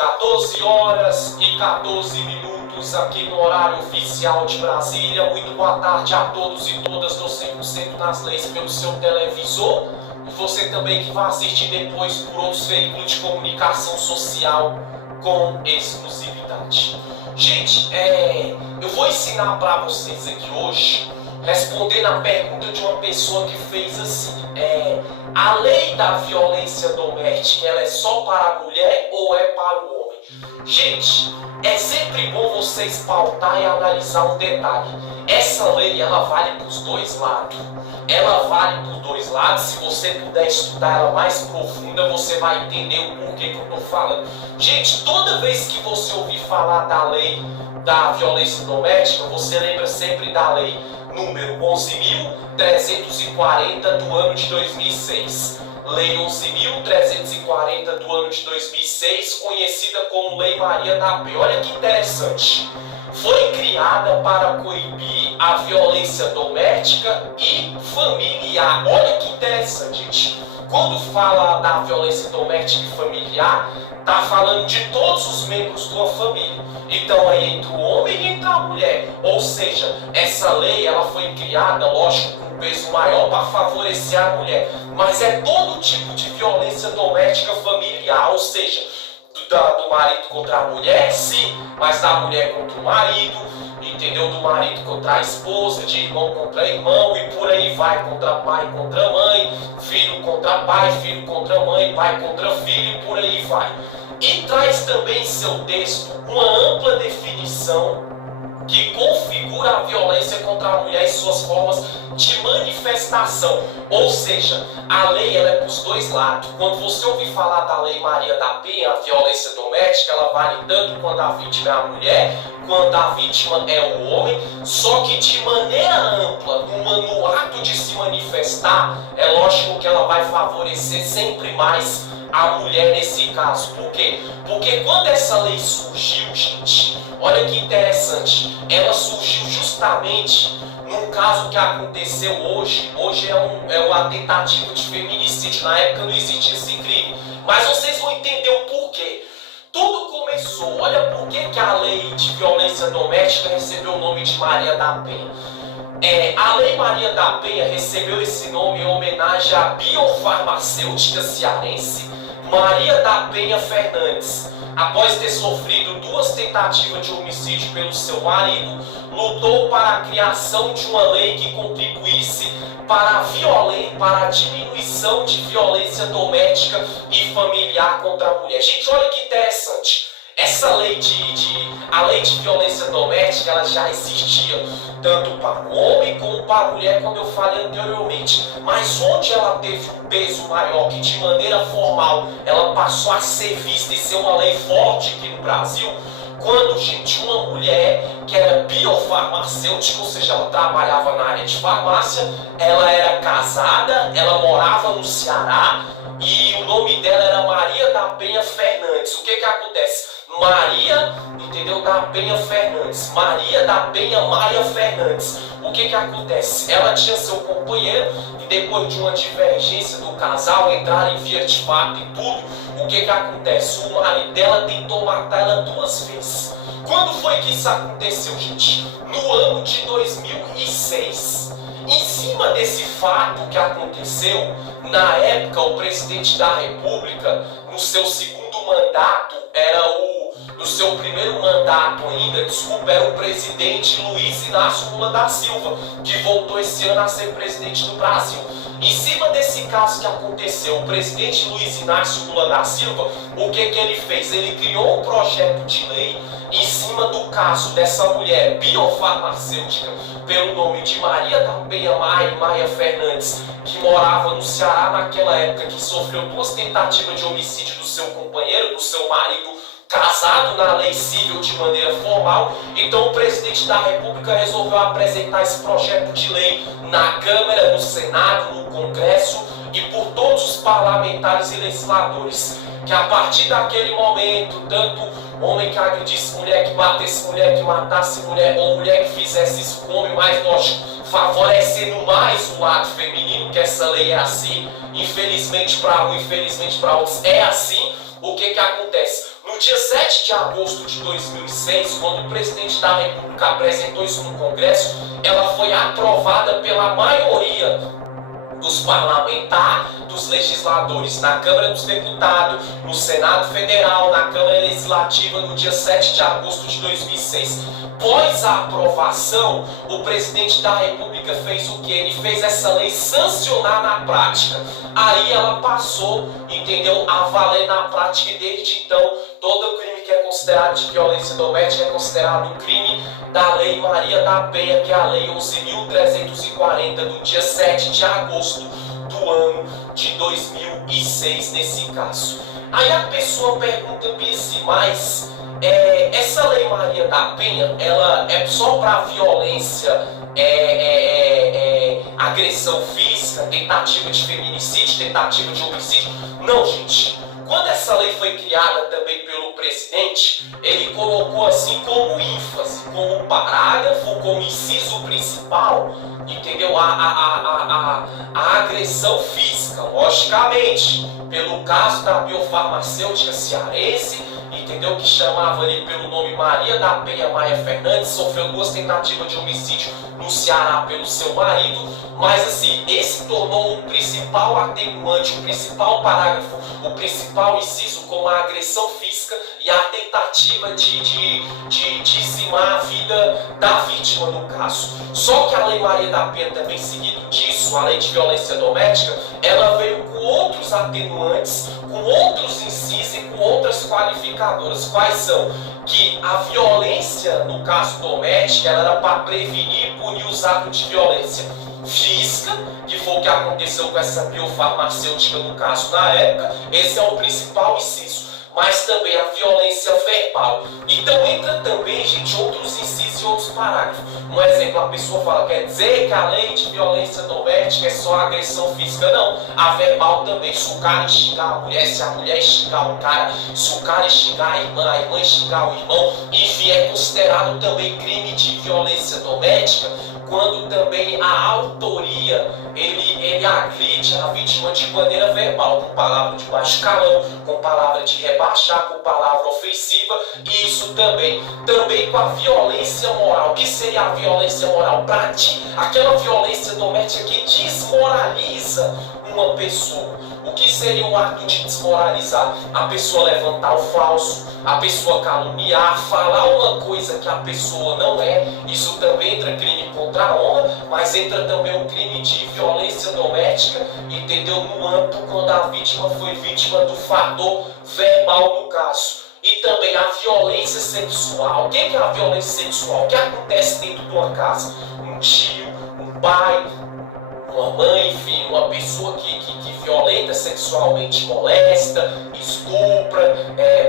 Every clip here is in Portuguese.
14 horas e 14 minutos aqui no horário oficial de Brasília. Muito boa tarde a todos e todas do 100% nas leis pelo seu televisor. E você também que vai assistir depois por outros veículos de comunicação social com exclusividade. Gente, eu vou ensinar para vocês aqui hoje, respondendo a pergunta de uma pessoa que fez assim: a lei da violência doméstica, ela é só para a mulher ou é para o homem? Gente, é sempre bom vocês pautar e analisar um detalhe. Essa lei, ela vale para os dois lados. Ela vale para os dois lados. Se você puder estudar ela mais profunda, você vai entender o porquê que eu estou falando. Gente, toda vez que você ouvir falar da lei da violência doméstica, você lembra sempre da lei número 11.340 do ano de 2006. Lei 11.340 do ano de 2006, conhecida como Lei Maria da Penha. Olha que interessante. Foi criada para coibir a violência doméstica e familiar. Olha que interessante, gente. Quando fala da violência doméstica e familiar, está falando de todos os membros de uma família. Então aí entre o homem e entre a mulher. Ou seja, essa lei ela foi criada, lógico, com um peso maior para favorecer a mulher. Mas é todo tipo de violência doméstica familiar. Ou seja, do marido contra a mulher, sim, mas da mulher contra o marido, entendeu? Do marido contra a esposa, de irmão contra irmão e por aí vai, contra pai contra mãe, filho contra pai, filho contra mãe, pai contra filho e por aí vai. E traz também em seu texto uma ampla definição que configura a violência contra a mulher e suas formas de manifestação. Ou seja, a lei ela é para os dois lados. Quando você ouvir falar da Lei Maria da Penha, a violência doméstica, ela vale tanto quando a vítima é a mulher, quando a vítima é o homem, só que de maneira ampla, no ato de se manifestar, é lógico que ela vai favorecer sempre mais a mulher nesse caso. Por quê? Porque quando essa lei surgiu, gente, olha que interessante, ela surgiu justamente num caso que aconteceu hoje. Hoje é uma tentativa de feminicídio. Na época não existia esse crime, mas vocês vão entender o porquê. Tudo começou, olha por que a lei de violência doméstica recebeu o nome de Maria da Penha. A Lei Maria da Penha recebeu esse nome em homenagem à biofarmacêutica cearense Maria da Penha Fernandes. Após ter sofrido 2 tentativas de homicídio pelo seu marido, lutou para a criação de uma lei que contribuísse para a diminuição de violência doméstica e familiar contra a mulher. Gente, olha que interessante. Essa lei a lei de violência doméstica, ela já existia tanto para o homem como para a mulher, como eu falei anteriormente. Mas onde ela teve um peso maior, que de maneira formal ela passou a ser vista e ser uma lei forte aqui no Brasil, quando, gente, uma mulher que era biofarmacêutica, ou seja, ela trabalhava na área de farmácia, ela era casada, ela morava no Ceará e o nome dela era Maria da Penha Fernandes. O que acontece? Maria, entendeu? Da Penha Fernandes, Maria da Penha Maia Fernandes. O que acontece? Ela tinha seu companheiro e depois de uma divergência do casal, entrar em via de fato e tudo, o que acontece? O marido dela tentou matar ela 2 vezes. Quando foi que isso aconteceu, gente? No ano de 2006. Em cima desse fato que aconteceu, na época o presidente da República, no seu segundo mandato, no seu primeiro mandato ainda, era o presidente Luiz Inácio Lula da Silva, que voltou esse ano a ser presidente do Brasil. Em cima desse caso que aconteceu, o presidente Luiz Inácio Lula da Silva, o que ele fez? Ele criou um projeto de lei em cima do caso dessa mulher biofarmacêutica, pelo nome de Maria da Penha Maia Fernandes, que morava no Ceará naquela época, que sofreu 2 tentativas de homicídio do seu companheiro, do seu marido, casado na lei civil de maneira formal. Então o presidente da República resolveu apresentar esse projeto de lei na Câmara, no Senado, no Congresso e por todos os parlamentares e legisladores. Que a partir daquele momento, tanto homem que agredisse mulher, que batesse mulher, que matasse mulher, ou mulher que fizesse isso com homem, mais lógico, favorecendo mais o lado feminino, que essa lei é assim, infelizmente para um, infelizmente para outros, é assim. O que acontece? No dia 7 de agosto de 2006, quando o presidente da República apresentou isso no Congresso, ela foi aprovada pela maioria dos parlamentares, dos legisladores, na Câmara dos Deputados, no Senado Federal, na Câmara Legislativa, no dia 7 de agosto de 2006. Após a aprovação, o presidente da República fez o quê? Ele fez essa lei sancionar na prática. Aí ela passou, entendeu, a valer na prática, e desde então, todo crime que é considerado de violência doméstica é considerado um crime da Lei Maria da Penha, que é a Lei 11.340, do dia 7 de agosto do ano de 2006, nesse caso. Aí a pessoa pergunta-me assim, mas essa Lei Maria da Penha, ela é só para violência, agressão física, tentativa de feminicídio, tentativa de homicídio? Não, gente. Quando essa lei foi criada também pelo presidente, ele colocou assim como ênfase, como parágrafo, como inciso principal, entendeu? A agressão física, logicamente, pelo caso da biofarmacêutica cearense, entendeu? Que chamava ali pelo nome Maria da Penha Maia Fernandes, sofreu 2 tentativas de homicídio no Ceará pelo seu marido, mas assim, esse tornou o principal atenuante, o principal parágrafo, o principal inciso como a agressão física e a tentativa de dizimar a vida da vítima no caso. Só que a Lei Maria da Penha também, seguido disso, a Lei de Violência Doméstica, ela veio com outros atenuantes, com outros incisos e com outras qualificadoras. Quais são? Que a violência, no caso doméstica, ela era para prevenir e punir os atos de violência física, que foi o que aconteceu com essa biofarmacêutica no caso na época. Esse é o principal inciso. Mas também a violência verbal. Então entra também, gente, outros incisos e outros parágrafos. Um exemplo, a pessoa fala, quer dizer que a lei de violência doméstica é só agressão física? Não, a verbal também. Se o cara xingar a mulher, se a mulher xingar o cara, se o cara xingar a irmã xingar o irmão, enfim, é considerado também crime de violência doméstica, quando também a autoria, ele agride a vítima de maneira verbal, com palavra de baixo calão, com palavra de rebaixar, com palavra ofensiva, e isso também com a violência moral. O que seria a violência moral? Aquela violência doméstica que desmoraliza uma pessoa. O que seria o ato de desmoralizar? A pessoa levantar o falso, a pessoa caluniar, falar uma coisa que a pessoa não é. Isso também entra crime contra a honra, mas entra também o crime de violência doméstica, entendeu? No âmbito quando a vítima foi vítima do fator verbal no caso. E também a violência sexual. O que é a violência sexual? O que acontece dentro de uma casa? Um tio, um pai, uma mãe, enfim, uma pessoa que violenta sexualmente, molesta, estupra,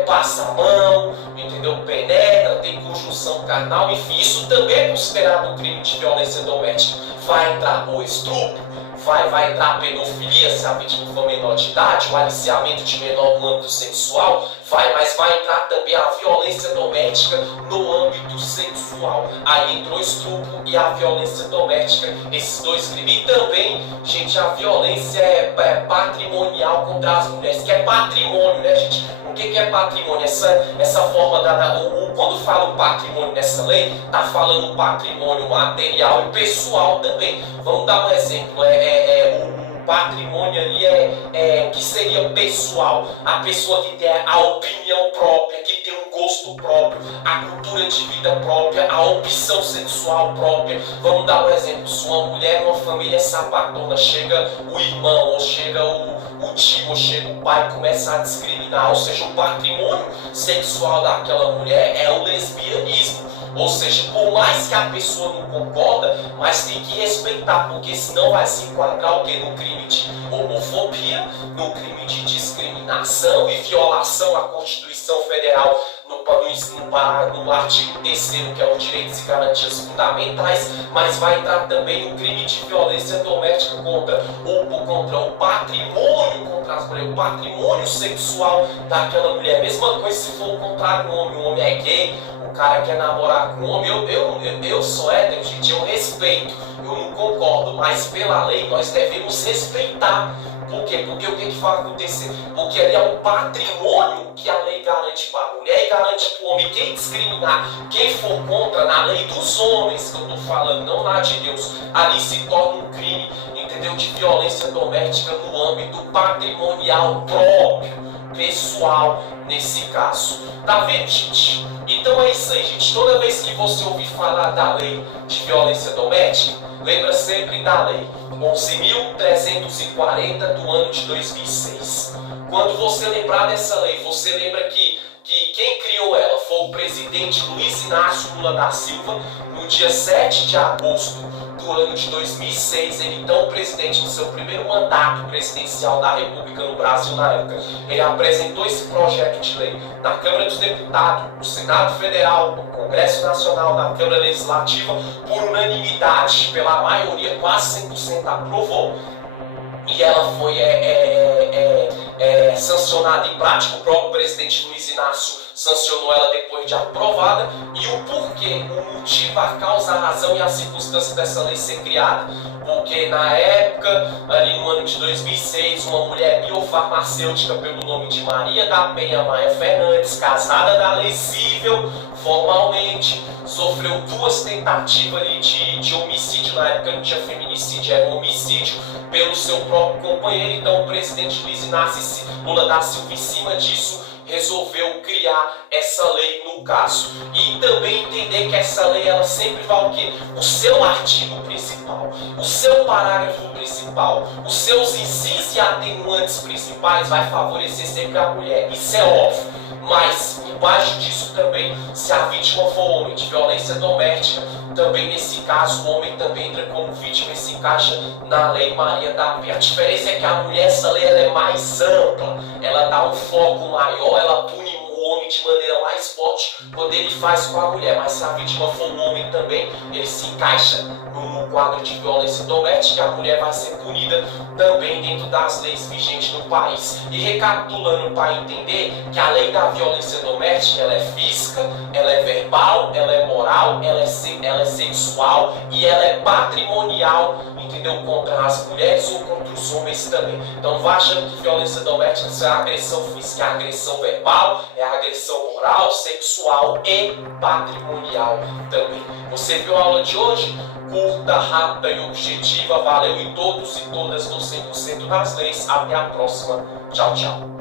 passa a mão, entendeu? Penetra, tem conjunção carnal, enfim, isso também é considerado um crime de violência doméstica. Vai entrar o estupro, vai entrar a pedofilia, se a vítima for menor de idade, o aliciamento de menor no âmbito sexual, mas vai entrar também a violência doméstica no âmbito sexual. Aí entrou o estupro e a violência doméstica, esses dois crimes. E também, gente, a violência patrimonial contra as mulheres, que é patrimônio, né, gente? O que é patrimônio? Essa forma quando fala o patrimônio nessa lei, está falando patrimônio material e pessoal também. Vamos dar um exemplo. O patrimônio ali o que seria pessoal, a pessoa que tem a opinião própria, que tem um gosto próprio, a cultura de vida própria, a opção sexual própria. Vamos dar um exemplo: se uma mulher numa família sapatona, chega o irmão, ou chega o tio, ou chega o pai, começa a discriminar, ou seja, o patrimônio sexual daquela mulher é o lesbianismo. Ou seja, por mais que a pessoa não concorda, mas tem que respeitar, porque senão vai se enquadrar o quê? No crime de homofobia, no crime de discriminação e violação à Constituição Federal, no artigo 3º, que é os direitos e garantias fundamentais, mas vai entrar também o crime de violência doméstica contra o patrimônio contra as mulheres, o patrimônio sexual daquela mulher. Mesma coisa se for o contrário, o homem é gay, o cara quer namorar com o homem. Eu sou hétero, gente, eu respeito, eu não concordo, mas pela lei nós devemos respeitar, Por quê? Porque o que vai acontecer? Porque ali é um patrimônio que a lei garante para a mulher e garante para o homem. Quem discriminar, quem for contra, na lei dos homens que eu estou falando, não na de Deus, ali se torna um crime, entendeu? De violência doméstica no âmbito patrimonial próprio, pessoal, nesse caso. Tá vendo, gente? Então é isso aí, gente. Toda vez que você ouvir falar da lei de violência doméstica, lembra sempre da lei 11.340 do ano de 2006. Quando você lembrar dessa lei, você lembra que quem criou ela foi o presidente Luiz Inácio Lula da Silva, no dia 7 de agosto do ano de 2006, ele então presidente no seu primeiro mandato presidencial da República no Brasil na época. Ele apresentou esse projeto de lei na Câmara dos Deputados, no Senado Federal, no Congresso Nacional, na Câmara Legislativa, por unanimidade, pela maioria, quase 100% aprovou. E ela foi sancionada em prática. O próprio presidente Luiz Inácio sancionou ela depois de aprovada. E o porquê, o motivo, a causa, a razão e a circunstância dessa lei ser criada. Porque na época, ali no ano de 2006, uma mulher biofarmacêutica pelo nome de Maria da Penha Maia Fernandes, casada da lei civil, formalmente, sofreu 2 tentativas ali de homicídio. Na época não tinha feminicídio, era um homicídio pelo seu próprio companheiro. Então o presidente Luiz Inácio Lula da Silva, em cima disso, resolveu criar essa lei no caso. E também entender que essa lei, ela sempre vai o quê? O seu artigo principal, o seu parágrafo principal, os seus incisos e atenuantes principais vai favorecer sempre a mulher. Isso é óbvio. Mas, embaixo disso também, se a vítima for homem de violência doméstica, também nesse caso o homem também entra como vítima e se encaixa na Lei Maria da Penha. A diferença é que a mulher, essa lei, ela é mais ampla, ela dá um foco maior, ela pune o homem de maneira mais forte quando ele faz com a mulher. Mas se a vítima for um homem também, ele se encaixa no quadro de violência doméstica, a mulher vai ser punida também dentro das leis vigentes no país. E recapitulando para entender que a lei da violência doméstica, ela é física, ela é verbal, ela é moral, ela é sexual e ela é patrimonial, entendeu? Contra as mulheres ou contra os homens também. Então não vai achando que violência doméstica é agressão física, é agressão verbal, é agressão moral, sexual e patrimonial também. Você viu a aula de hoje? Curta, rápida e objetiva. Valeu, e todos e todas do 100% das leis. Até a próxima. Tchau, tchau.